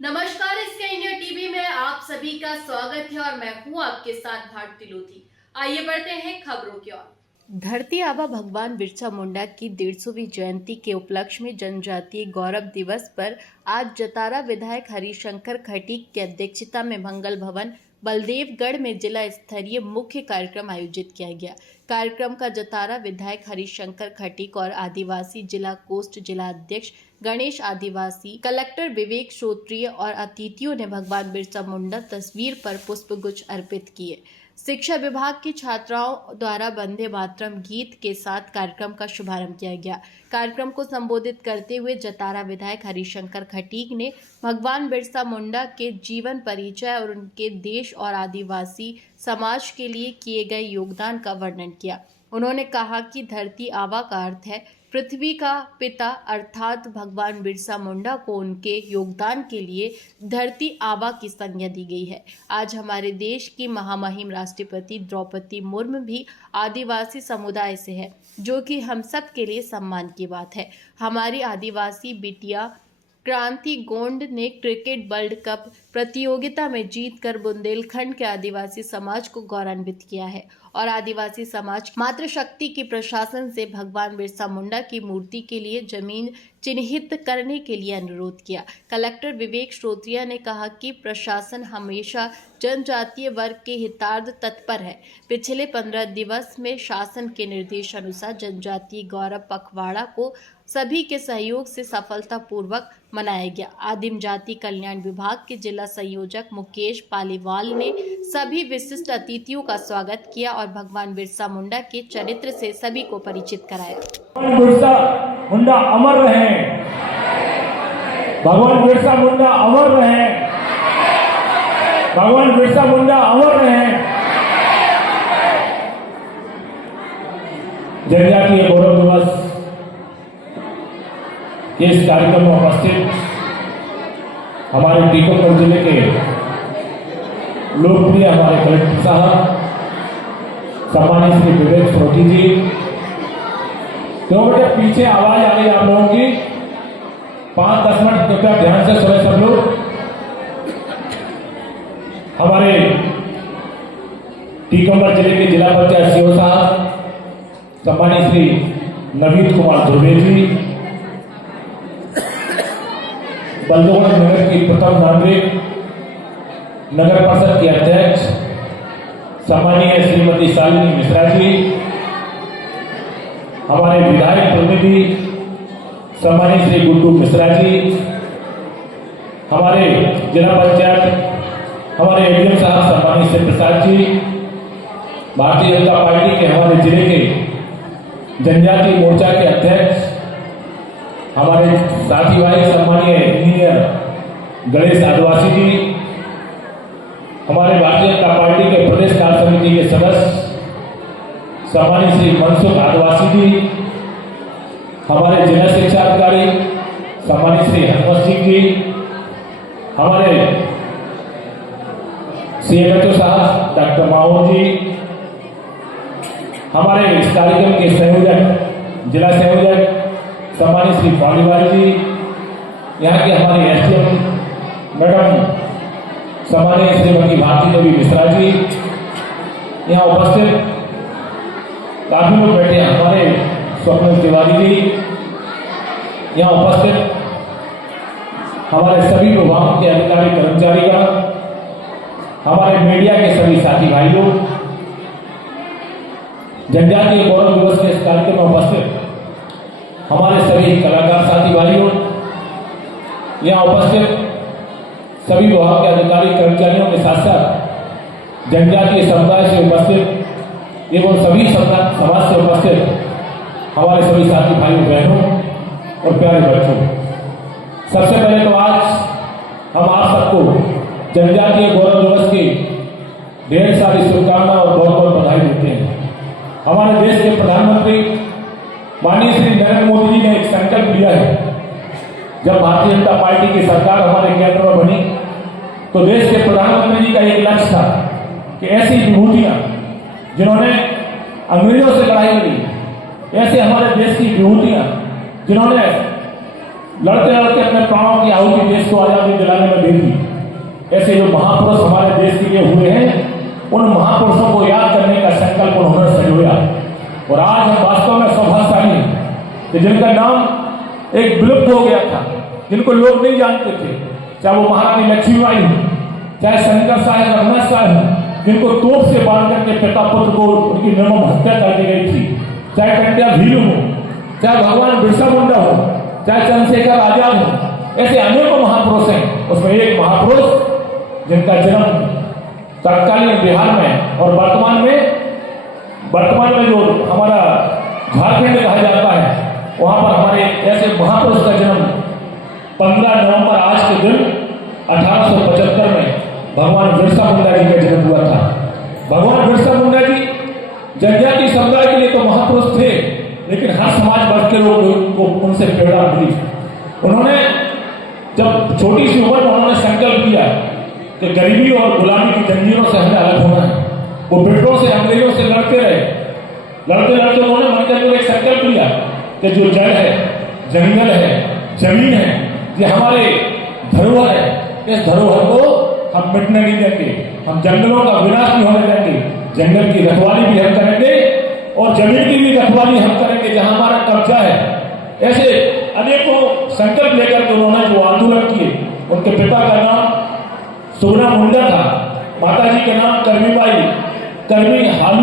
नमस्कार, इसका India TV में आप सभी का स्वागत है और मैं हूं आपके साथ भारती लोधी। आइए बढ़ते हैं खबरों की ओर। धरती आबा भगवान बिरसा मुंडा की 150वीं जयंती के उपलक्ष्य में जनजातीय गौरव दिवस पर आज जतारा विधायक हरिशंकर खटीक की अध्यक्षता में मंगल भवन बलदेवगढ़ में जिला स्तरीय मुख्य कार्यक्रम आयोजित किया गया। कार्यक्रम का जतारा विधायक हरिशंकर खटीक और आदिवासी जिला कोस्ट जिला अध्यक्ष गणेश आदिवासी, कलेक्टर विवेक श्रोत्रिय और अतिथियों ने भगवान बिरसा मुंडा तस्वीर पर पुष्पगुच्छ अर्पित किए। शिक्षा विभाग की छात्राओं द्वारा वंदे मातरम गीत के साथ कार्यक्रम का शुभारंभ किया गया। कार्यक्रम को संबोधित करते हुए जतारा विधायक हरिशंकर खटीक ने भगवान बिरसा मुंडा के जीवन परिचय और उनके देश और आदिवासी समाज के लिए किए गए योगदान का वर्णन किया। उन्होंने कहा कि धरती आबा का अर्थ है पृथ्वी का पिता, अर्थात भगवान बिरसा मुंडा को उनके योगदान के लिए धरती आबा की संज्ञा दी गई है। आज हमारे देश की महामहिम राष्ट्रपति द्रौपदी मुर्मू भी आदिवासी समुदाय से है, जो कि हम सब के लिए सम्मान की बात है। हमारी आदिवासी बिटिया क्रांति गोंड ने क्रिकेट वर्ल्ड कप प्रतियोगिता में जीतकर बुंदेलखंड के आदिवासी समाज को गौरवान्वित किया है और आदिवासी समाज मातृशक्ति की प्रशासन से भगवान बिरसा मुंडा की मूर्ति के लिए जमीन चिन्हित करने के लिए अनुरोध किया। कलेक्टर विवेक श्रोत्रिय ने कहा कि प्रशासन हमेशा जनजातीय वर्ग के हितार्थ तत्पर है। पिछले 15 दिवस में शासन के निर्देश अनुसार जनजातीय गौरव पखवाड़ा को सभी के सहयोग से सफलतापूर्वक मनाया गया। आदिम जाति कल्याण विभाग के जिला संयोजक मुकेश पालीवाल ने सभी विशिष्ट अतिथियों का स्वागत किया और भगवान बिरसा मुंडा के चरित्र से सभी को परिचित कराया। भगवान बिरसा मुंडा अमर रहे, भगवान बिरसा मुंडा अमर रहे, भगवान बिरसा मुंडा अमर रहे। जनजातीय गौरव दिवस के इस कार्यक्रम में उपस्थित हमारे टीकमगढ़ जिले के लोकप्रिय हमारे कलेक्टर साहब सम्मानित श्री विवेक श्रोत्रिय जी, तो बेटे पीछे आवाज आ रही है आप लोगों की, 5-10 मिनट कृपया ध्यान से सुने सब लोग। हमारे टीकमगढ़ जिले के जिला पंचायत सीओ साहब सम्मानित श्री नवीन कुमार ध्रुवे जी, बलदेवगढ़ नगर की प्रथम नागरिक नगर परिषद की अध्यक्ष सम्मानीय श्रीमती शालिनी मिश्रा जी, हमारे विधायक प्रतिनिधि सम्मानित श्री गुड्डू मिश्रा जी, हमारे जिला पंचायत हमारे एडीएम साहब सम्मानित श्री प्रसाद जी, भारतीय जनता पार्टी के हमारे जिले के जनजातीय मोर्चा के अध्यक्ष हमारे साथी भाई सम्मानीय इंजीनियर गणेश आदिवासी जी, हमारे भारतीय जनता पार्टी के प्रदेश कार्य समिति के सदस्य सम्मानित श्री मनसुख आदिवासी जी, हमारे जिला शिक्षा अधिकारी सम्मानित श्री हनुमत सिंह जी, हमारे सीएमएचओ साहब डॉक्टर माओ जी, हमारे इस कार्यक्रम के संयोजक जिला संयोजक सम्मानित श्री पालीवाल जी, यहाँ के हमारे एसडीएम मैडम सम्मानित श्रीमती भारती देवी मिश्रा जी, यहाँ उपस्थित काफी लोग बैठे हैं, हमारे स्वप्न तिवारी जी, यहाँ उपस्थित हमारे सभी विभागों के अधिकारी कर्मचारीगण, हमारे मीडिया के सभी साथी भाइयों, जनजातीय गौरव दिवस के इस कार्यक्रम में उपस्थित हमारे सभी कलाकार साथी भाइयों, यहाँ उपस्थित सभी विभाग के अधिकारी कर्मचारियों के साथ साथ जनजातीय समुदाय से उपस्थित एवं सभी समाज से उपस्थित हमारे सभी साथी भाइयों बहनों और प्यारे बच्चों, सबसे पहले तो आज हम आप सबको जनजातीय गौरव दिवस की ढेर सारी शुभकामनाएं और बहुत बहुत बधाई देते हैं। हमारे देश के प्रधानमंत्री माननीय श्री नरेंद्र मोदी जी ने एक संकल्प लिया है, जब भारतीय जनता पार्टी की सरकार हमारे केंद्र में बनी तो देश के प्रधानमंत्री जी का एक लक्ष्य था कि ऐसी विभूतियां जिन्होंने अंग्रेजों से लड़ाई लड़ी, ऐसे हमारे देश की विभूतियां जिन्होंने लड़ते लड़ते अपने प्राणों की आहुति देश को आजादी दिलाने में दी थी। ऐसे जो महापुरुष हमारे देश के लिए हुए हैं, उन महापुरुषों को याद करने का संकल्प उन्होंने संजोया। और आज हम वास्तव में सौभाग्यशाली हैं कि जिनका नाम एक विलुप्त हो गया था, जिनको लोग नहीं जानते थे, चाहे वो महारानी लक्ष्मीबाई हो, चाहे शंकर साहब रघुनाथ साहब हो, जिनको तोप से बांध करके पिता पुत्र को उनकी निर्मम हत्या कर दी गई थी, चाहे कंड्या भीलू हो, चाहे भगवान बिरसा मुंडा हो, चाहे चंद्रशेखर आजाद हो, ऐसे अनेकों महापुरुष हैं। उसमें एक महापुरुष जिनका जन्म तत्कालीन बिहार में और वर्तमान में जो हमारा झारखंड कहा जाता है, वहां पर हमारे ऐसे महापुरुष का जन्म 15 नवंबर आज के दिन 1875 में भगवान बिरसा मुंडा जी का जन्म हुआ था। भगवान बिरसा मुंडा जी जनजाति समुदाय के लिए तो महापुरुष थे, लेकिन हर समाज वर्ग के लोग को उनसे प्रेरणा मिली। उन्होंने जब छोटी सी उम्र में उन्होंने संकल्प किया कि गरीबी और गुलामी की जंजीरों से हमें अलग होना है। वो ब्रिटों से अंग्रेजों से लड़ते लड़ते उन्होंने मन के अंदर एक संकल्प लिया कि जो जल है, जंगल है, जमीन है, ये हमारे धरोहर है। इस धरोहर को हम मिटने नहीं देंगे, हम जंगलों का विनाश नहीं होने देंगे, जंगल की रखवाली भी हम करेंगे और जमीन की भी रखवाली हम करेंगे जहां हमारा कब्जा है। ऐसे अनेकों संकल्प लेकर के उन्होंने जो आंदोलन किए, उनके पिता का नाम सुगना मुंडा था, माता जी का नाम कर्मीबाई कर्मी हालू